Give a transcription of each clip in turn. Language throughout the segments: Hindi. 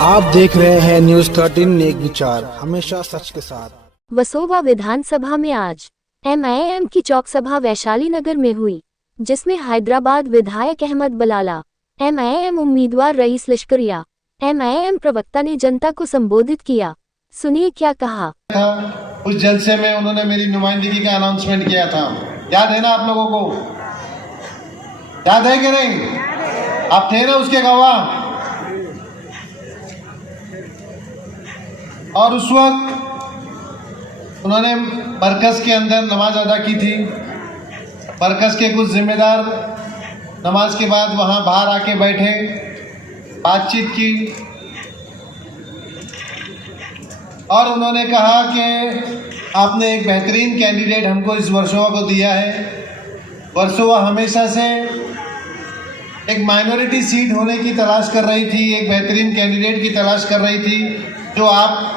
आप देख रहे हैं न्यूज 13 नेक विचार, हमेशा सच के साथ। वसोवा विधानसभा में आज एमआईएम की चौक सभा वैशाली नगर में हुई, जिसमें हैदराबाद विधायक अहमद बलाला, एमआईएम उम्मीदवार रईस लश्करिया, एमआईएम प्रवक्ता ने जनता को संबोधित किया। सुनिए क्या कहा। उस जलसे में उन्होंने मेरी नुमाइंदगी का अनाउंसमेंट किया था, याद है ना आप लोगों को? याद है कि नहीं? आप थे ना उसके गवाह। और उस वक्त उन्होंने मरकज के अंदर नमाज अदा की थी। मरकज के कुछ जिम्मेदार नमाज के बाद वहां बाहर आके बैठे, बातचीत की और उन्होंने कहा कि आपने एक बेहतरीन कैंडिडेट हमको इस वर्सोवा को दिया है। वर्सोवा हमेशा से एक माइनॉरिटी सीट होने की तलाश कर रही थी, एक बेहतरीन कैंडिडेट की तलाश कर रही थी, जो आप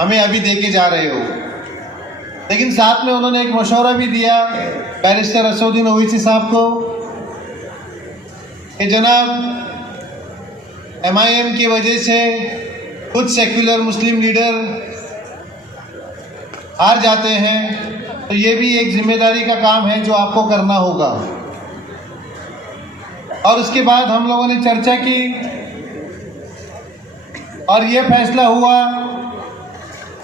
हमें अभी दे के जा रहे हो। लेकिन साथ में उन्होंने एक मशवरा भी दिया बैरिस्टर असदुद्दीन ओवैसी साहब को कि जनाब, एमआईएम की वजह से कुछ सेक्युलर मुस्लिम लीडर हार जाते हैं, तो ये भी एक जिम्मेदारी का काम है जो आपको करना होगा। और उसके बाद हम लोगों ने चर्चा की और ये फैसला हुआ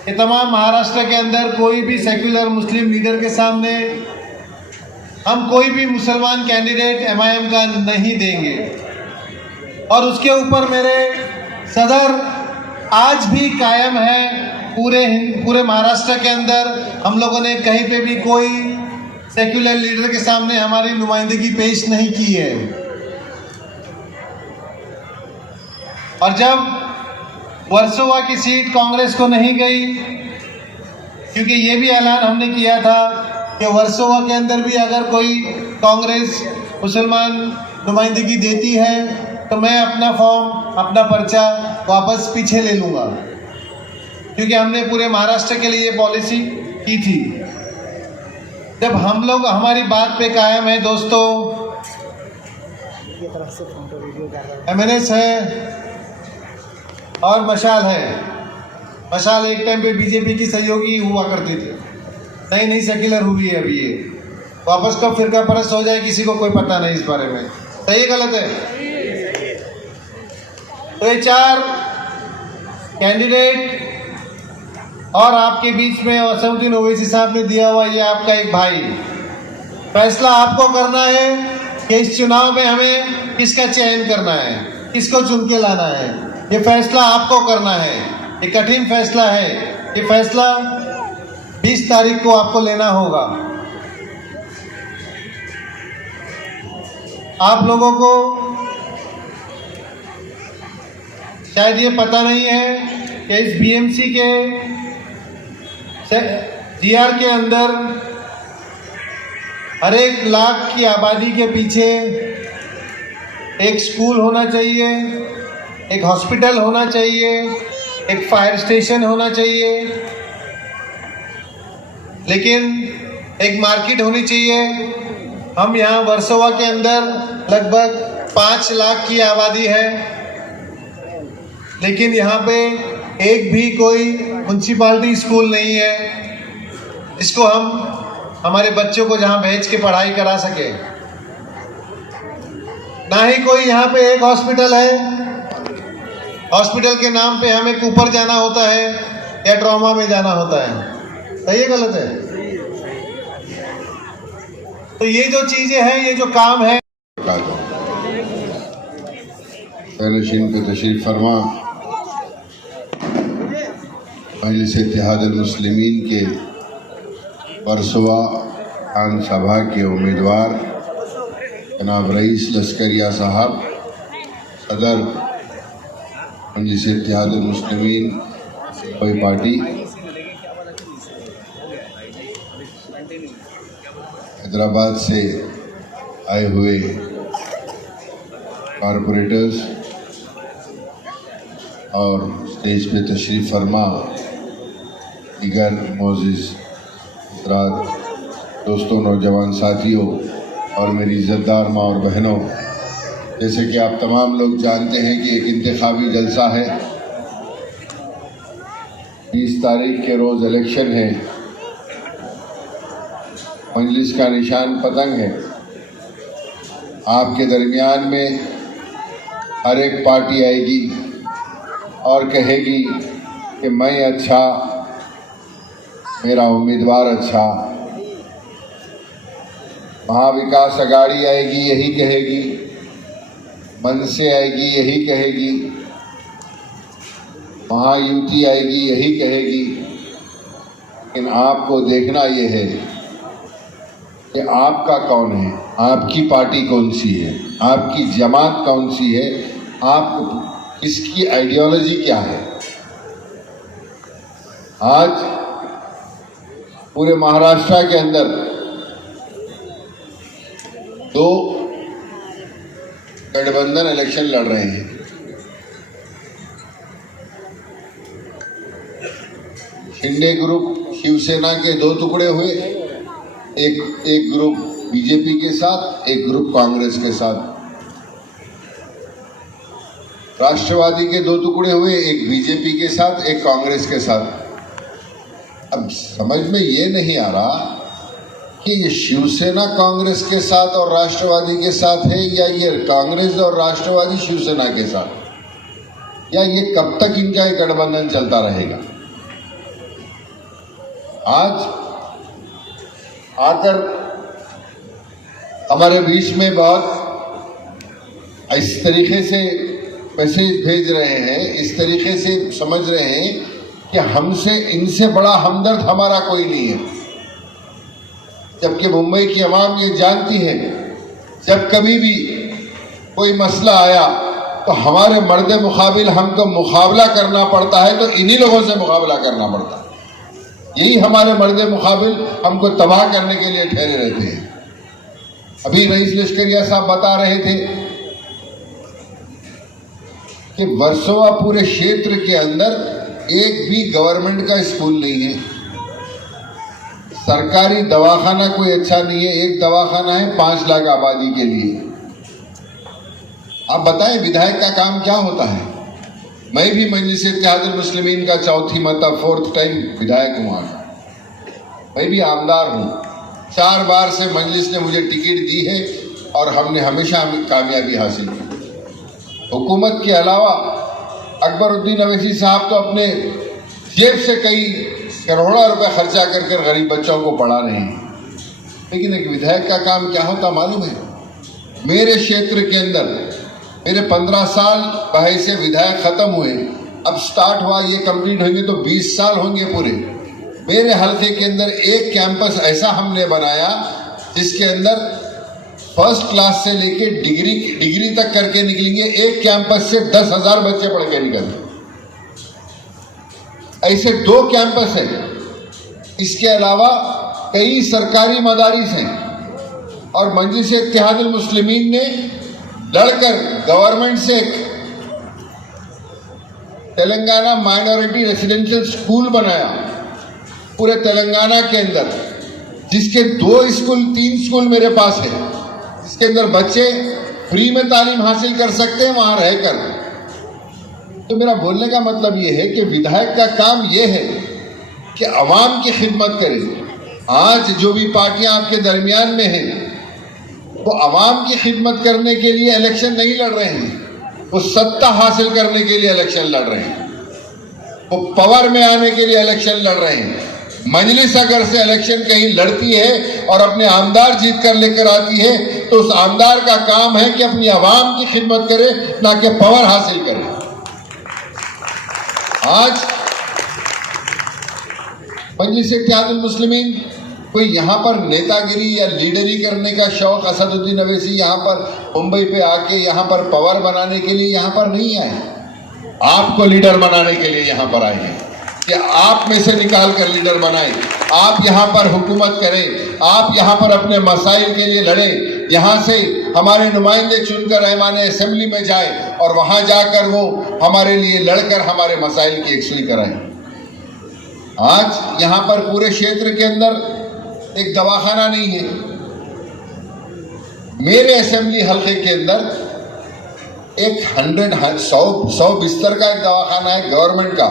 कि तमाम महाराष्ट्र के अंदर कोई भी सेक्युलर मुस्लिम लीडर के सामने हम कोई भी मुसलमान कैंडिडेट एमआईएम का नहीं देंगे। और उसके ऊपर मेरे सदर आज भी कायम है। पूरे महाराष्ट्र के अंदर हम लोगों ने कहीं पे भी कोई सेक्युलर लीडर के सामने हमारी नुमाइंदगी पेश नहीं की है। और जब वर्सोवा की सीट कांग्रेस को नहीं गई, क्योंकि ये भी ऐलान हमने किया था कि वर्सोवा के अंदर भी अगर कोई कांग्रेस मुसलमान नुमाइंदगी देती है तो मैं अपना फॉर्म, अपना पर्चा वापस पीछे ले लूँगा, क्योंकि हमने पूरे महाराष्ट्र के लिए पॉलिसी की थी। जब हम लोग हमारी बात पे कायम है दोस्तों, एमएनएस है और मशाल है। मशाल एक टाइम पे बीजेपी की सहयोगी हुआ करती थी, नई सेक्युलर हुई है अभी। ये वापस कब फिरका परस्त हो जाए किसी को कोई पता नहीं इस बारे में। सही है गलत है? तो ये चार कैंडिडेट और आपके बीच में असदुद्दीन ओवैसी साहब ने दिया हुआ ये आपका एक भाई, फैसला आपको करना है कि इस चुनाव में हमें किसका चयन करना है, किसको चुन के लाना है। ये फैसला आपको करना है, ये कठिन फैसला है। ये फैसला 20 तारीख को आपको लेना होगा। आप लोगों को शायद ये पता नहीं है कि इस बीएमसी के जीआर के अंदर हर 1 लाख की आबादी के पीछे एक स्कूल होना चाहिए, एक हॉस्पिटल होना चाहिए, एक फायर स्टेशन होना चाहिए, लेकिन एक मार्केट होनी चाहिए। हम यहाँ वर्सोवा के अंदर लगभग 5 लाख की आबादी है, लेकिन यहाँ पे एक भी कोई म्युनिसिपैलिटी स्कूल नहीं है जिसको हम हमारे बच्चों को जहाँ भेज के पढ़ाई करा सके। ना ही कोई यहाँ पे एक हॉस्पिटल है। हॉस्पिटल के नाम पे हमें ऊपर जाना होता है या ट्रॉमा में जाना होता है। सही है गलत है? तो ये जो चीजें हैं, ये जो काम है, नशीन पे तशरीफ फरमा मजलिस इत्तेहादुल मुस्लिमीन के वर्सोवा विधान सभा के उम्मीदवार जनाब रईस लश्करिया साहब, सदर मजलिस इत्तेहादुल मुस्लिमीन कोई पार्टी, हैदराबाद से आए हुए कॉरपोरेटर्स और स्टेज पे तशरीफ फरमा दीगर मोअज़्ज़िज़ हज़रात, दोस्तों, नौजवान साथियों और मेरी इज़्ज़तदार माँ और बहनों, जैसे कि आप तमाम लोग जानते हैं कि एक इंतखाबी जलसा है, 20 तारीख के रोज़ इलेक्शन है। मजलिस का निशान पतंग है। आपके दरमियान में हर एक पार्टी आएगी और कहेगी कि मैं अच्छा, मेरा उम्मीदवार अच्छा। महाविकास अघाड़ी आएगी, यही कहेगी। मनसे आएगी, यही कहेगी। महायुति आएगी, यही कहेगी। लेकिन आपको देखना ये है कि आपका कौन है, आपकी पार्टी कौन सी है, आपकी जमात कौन सी है, आप इसकी आइडियोलॉजी क्या है। आज पूरे महाराष्ट्र के अंदर 2 गठबंधन इलेक्शन लड़ रहे हैं। शिंदे ग्रुप शिवसेना के 2 टुकड़े हुए, एक ग्रुप बीजेपी के साथ, एक ग्रुप कांग्रेस के साथ। राष्ट्रवादी के 2 टुकड़े हुए, एक बीजेपी के साथ, एक कांग्रेस के साथ। अब समझ में ये नहीं आ रहा कि ये शिवसेना कांग्रेस के साथ और राष्ट्रवादी के साथ है, या ये कांग्रेस और राष्ट्रवादी शिवसेना के साथ, या ये कब तक इनका एक गठबंधन चलता रहेगा। आज आकर हमारे बीच में बहुत इस तरीके से मैसेज भेज रहे हैं, इस तरीके से समझ रहे हैं कि हमसे, इनसे बड़ा हमदर्द हमारा कोई नहीं है। जबकि मुंबई की आवाम ये जानती है, जब कभी भी कोई मसला आया तो हमारे मर्दे मुकाबिल हमको मुकाबला करना पड़ता है, तो इन्हीं लोगों से मुकाबला करना पड़ता है। यही हमारे मर्दे मुकाबिल हमको तबाह करने के लिए ठहरे रहते हैं। अभी रईस लश्करिया साहब बता रहे थे कि वर्सोवा पूरे क्षेत्र के अंदर एक भी गवर्नमेंट का स्कूल नहीं है, सरकारी दवाखाना कोई अच्छा नहीं है। एक दवाखाना है 5 लाख आबादी के लिए। आप बताएं विधायक का काम क्या होता है। मैं भी मजलिस इत्तेहादुल मुस्लिमीन का 4th टाइम विधायक हूँ। मैं भी आमदार हूँ। 4 बार से मजलिस ने मुझे टिकट दी है और हमने हमेशा कामयाबी हासिल की। हुकूमत के अलावा अकबरुद्दीन अवैसी साहब तो अपने जेब से कई करोड़ों रुपए खर्चा कर कर गरीब बच्चों को पढ़ा रहे हैं। लेकिन एक विधायक का काम क्या होता मालूम है। मेरे क्षेत्र के अंदर मेरे 15 साल पहले से विधायक खत्म हुए, अब स्टार्ट हुआ, ये कंप्लीट होंगे तो 20 साल होंगे पूरे। मेरे हल्के के अंदर एक कैंपस ऐसा हमने बनाया जिसके अंदर फर्स्ट क्लास से लेके डिग्री तक करके निकलेंगे। एक कैंपस से 10,000 बच्चे पढ़ के निकलते। ऐसे 2 कैंपस हैं। इसके अलावा कई सरकारी मदारिस हैं और मजलिस इत्तेहादुल मुस्लिमीन ने लड़कर गवर्नमेंट से तेलंगाना माइनॉरिटी रेसिडेंशियल स्कूल बनाया पूरे तेलंगाना के अंदर, जिसके 2 स्कूल 3 स्कूल मेरे पास है, जिसके अंदर बच्चे फ्री में तालीम हासिल कर सकते हैं वहां रहकर। तो मेरा बोलने का मतलब ये है कि विधायक का काम ये है कि अवाम की खिदमत करे। आज जो भी पार्टियां आपके दरमियान में हैं वो अवाम की खिदमत करने के लिए इलेक्शन नहीं लड़ रहे हैं, वो सत्ता हासिल करने के लिए इलेक्शन लड़ रहे हैं, वो पावर में आने के लिए इलेक्शन लड़ रहे हैं। मजलिस अगर से इलेक्शन कहीं लड़ती है और अपने आमदार जीत कर लेकर आती है तो उस आमदार का काम है कि अपनी आवाम की खिदमत करे, ना कि पावर हासिल करे। आज मजलिस इत्तेहादुल मुस्लिमीन कोई यहाँ पर नेतागिरी या लीडरी करने का शौक, असदुद्दीन अवैसी यहाँ पर मुंबई पे आके यहाँ पर पावर बनाने के लिए यहाँ पर नहीं आए, आपको लीडर बनाने के लिए यहाँ पर आए हैं कि आप में से निकाल कर लीडर बनाए, आप यहाँ पर हुकूमत करें, आप यहाँ पर अपने मसाइल के लिए लड़ें, यहाँ से हमारे नुमाइंदे चुनकर रहमान असेंबली में जाए और वहाँ जाकर वो हमारे लिए लड़कर हमारे मसाइल की यकसुई कराएं। आज यहाँ पर पूरे क्षेत्र के अंदर एक दवाखाना नहीं है। मेरे असेंबली हल्के के अंदर 100 बिस्तर का एक दवाखाना है गवर्नमेंट का।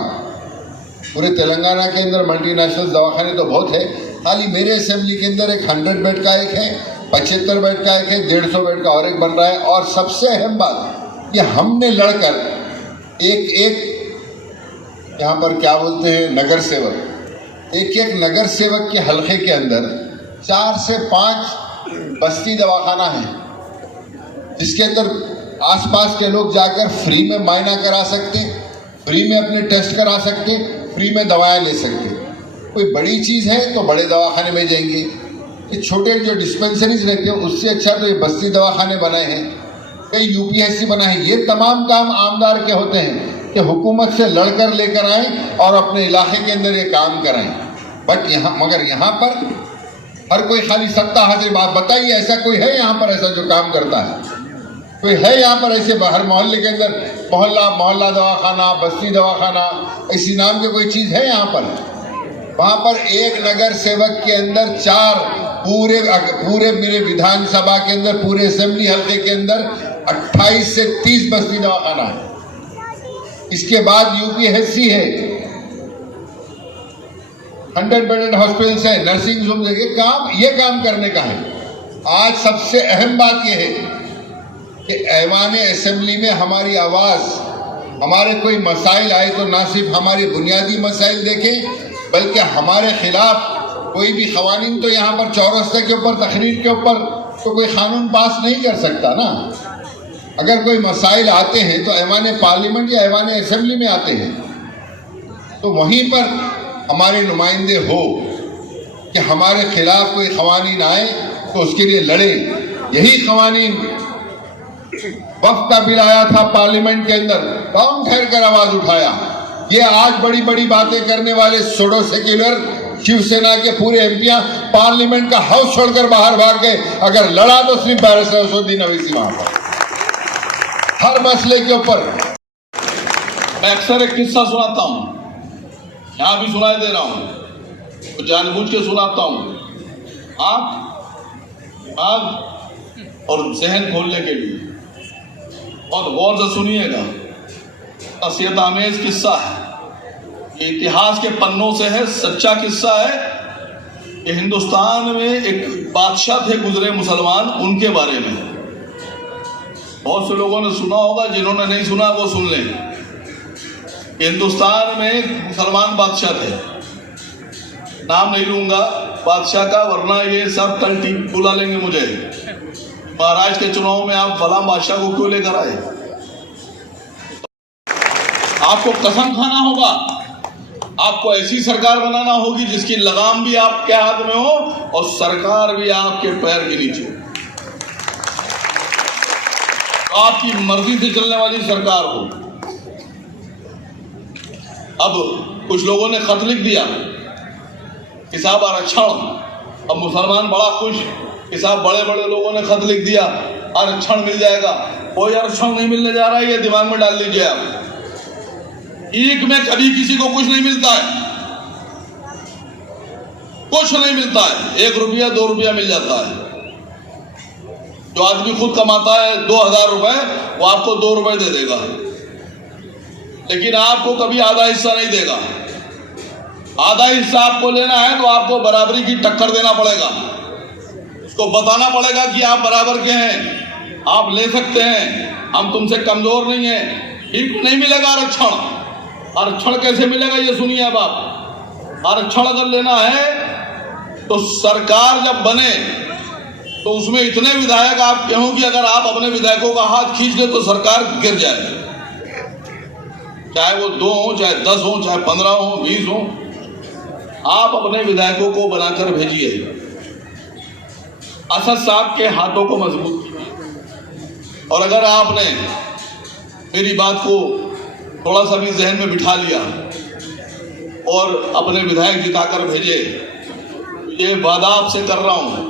पूरे तेलंगाना के अंदर मल्टीनेशनल दवाखाने तो बहुत है, खाली मेरे असेंबली के अंदर एक 100 बेड का एक है, 75 बेड का एक है, 150 बेड का और एक बन रहा है। और सबसे अहम बात कि हमने लड़कर एक यहाँ पर क्या बोलते हैं नगर सेवक, एक नगर सेवक के हलके के अंदर 4 से 5 बस्ती दवाखाना है, जिसके अंदर आसपास के लोग जाकर फ्री में मायना करा सकते, फ्री में अपने टेस्ट करा सकते, फ्री में दवाएं ले सकते। कोई बड़ी चीज़ है तो बड़े दवाखाने में जाएंगे, ये छोटे जो डिस्पेंसरीज रहते हैं उससे अच्छा तो ये बस्ती दवाखाने बनाए हैं, कई यूपीएससी बना है। ये तमाम काम आमदार के होते हैं कि हुकूमत से लड़कर लेकर आए और अपने इलाके के अंदर ये काम कराएं। बट मगर यहाँ पर हर कोई खाली सत्ता हाजिर। बात बताइए, ऐसा कोई है यहाँ पर ऐसा जो काम करता है? कोई है यहाँ पर ऐसे? हर मोहल्ले के अंदर मोहल्ला दवाखाना, बस्ती दवाखाना, ऐसी नाम की कोई चीज़ है यहाँ पर? वहाँ पर एक नगर सेवक के अंदर 4 पूरे मेरे विधानसभा के अंदर, पूरे असेंबली हल्के के अंदर 28 से 30 बस्ती दवाखाना है। इसके बाद यूपीएससी है, 100 बेडेड हॉस्पिटल्स है, नर्सिंग होम है। ये काम करने का है। आज सबसे अहम बात यह है कि ऐवान असेंबली में हमारी आवाज़, हमारे कोई मसाइल आए तो ना सिर्फ हमारे बुनियादी मसाइल देखें, बल्कि हमारे खिलाफ कोई भी क़वानीन तो यहाँ पर चौरस्ते के ऊपर, तकरीर के ऊपर तो कोई कानून पास नहीं कर सकता ना। अगर कोई मसाइल आते हैं तो ऐवान पार्लियामेंट या ऐवान असेंबली में आते हैं, तो वहीं पर हमारे नुमाइंदे हो कि हमारे खिलाफ कोई क़वानीन आए तो उसके लिए लड़े। यही क़वानीन वक्फ का बिल आया था पार्लियामेंट के अंदर, कौन ठहर कर आवाज उठाया? ये आज बड़ी बड़ी बातें करने वाले सोडो सेक्युलर शिवसेना के पूरे एमपियां पार्लियामेंट का हाउस छोड़कर बाहर भाग गए। अगर लड़ा तो सिर्फ बैरिस्टर असदुद्दीन अवैसी वहां पर हर मसले के ऊपर। मैं अक्सर एक किस्सा सुनाता हूं, यहां भी सुनाई दे रहा हूं, तो जानबूझ के सुनाता हूं, आंख और जहन खोलने के लिए। बहुत गौर से सुनिएगा, नसीहत आमेज किस्सा है, ये इतिहास के पन्नों से है, सच्चा किस्सा है। ये हिंदुस्तान में एक बादशाह थे गुजरे मुसलमान, उनके बारे में बहुत से लोगों ने सुना होगा, जिन्होंने नहीं सुना वो सुन लें। हिंदुस्तान में एक मुसलमान बादशाह थे, नाम नहीं लूंगा बादशाह का, वरना ये सब कल बुला लेंगे मुझे, महाराष्ट्र के चुनाव में आप फलां बादशाह को क्यों लेकर आए। आपको कसम खाना होगा, आपको ऐसी सरकार बनाना होगी जिसकी लगाम भी आपके हाथ में हो और सरकार भी आपके पैर के नीचे हो, आपकी मर्जी से चलने वाली सरकार हो। अब कुछ लोगों ने खत लिख दिया कि साहब आरक्षण, अब मुसलमान बड़ा खुश कि साहब बड़े बड़े लोगों ने खत लिख दिया आरक्षण मिल जाएगा। कोई आरक्षण नहीं मिलने जा रहा है, ये दिमाग में डाल लीजिए आप। ईक में कभी किसी को कुछ नहीं मिलता है, कुछ नहीं मिलता है, 1 रुपया 2 रुपया मिल जाता है। जो आदमी खुद कमाता है 2000 रुपए, वो आपको 2 रुपए दे देगा, लेकिन आपको कभी आधा हिस्सा नहीं देगा। आधा हिस्सा आपको लेना है तो आपको बराबरी की टक्कर देना पड़ेगा, उसको बताना पड़ेगा कि आप बराबर के हैं, आप ले सकते हैं, हम तुमसे कमजोर नहीं हैं। ठीक नहीं मिलेगा आरक्षण। आरक्षण कैसे मिलेगा ये सुनिए अब आप। आरक्षण अगर लेना है तो सरकार जब बने तो उसमें इतने विधायक आप कहूं कि अगर आप अपने विधायकों का हाथ खींच ले तो सरकार गिर जाए, चाहे वो 2 हो, चाहे 10 हो, चाहे 15 हो, 20 हो। आप अपने विधायकों को बनाकर भेजिए, असद साहब के हाथों को मजबूत कीजिए। और अगर आपने मेरी बात को थोड़ा सा भी जहन में बिठा लिया और अपने विधायक जिताकर भेजे, ये वादा आपसे कर रहा हूं,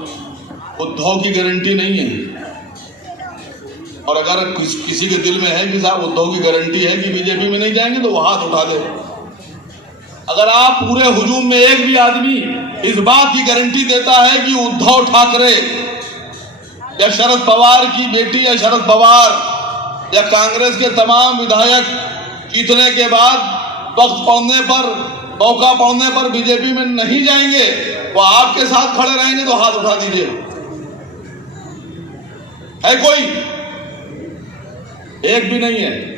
उद्धव की गारंटी नहीं है। और अगर किसी के दिल में है कि साहब उद्धव की गारंटी है कि बीजेपी में नहीं जाएंगे, तो वो हाथ उठा दे। अगर आप पूरे हुजूम में एक भी आदमी इस बात की गारंटी देता है कि उद्धव ठाकरे या शरद पवार की बेटी या शरद पवार या कांग्रेस के तमाम विधायक जीतने के बाद वक्त पड़ने पर, मौका पड़ने पर बीजेपी में नहीं जाएंगे, वो आपके साथ खड़े रहेंगे तो हाथ उठा दीजिए। है कोई? एक भी नहीं है।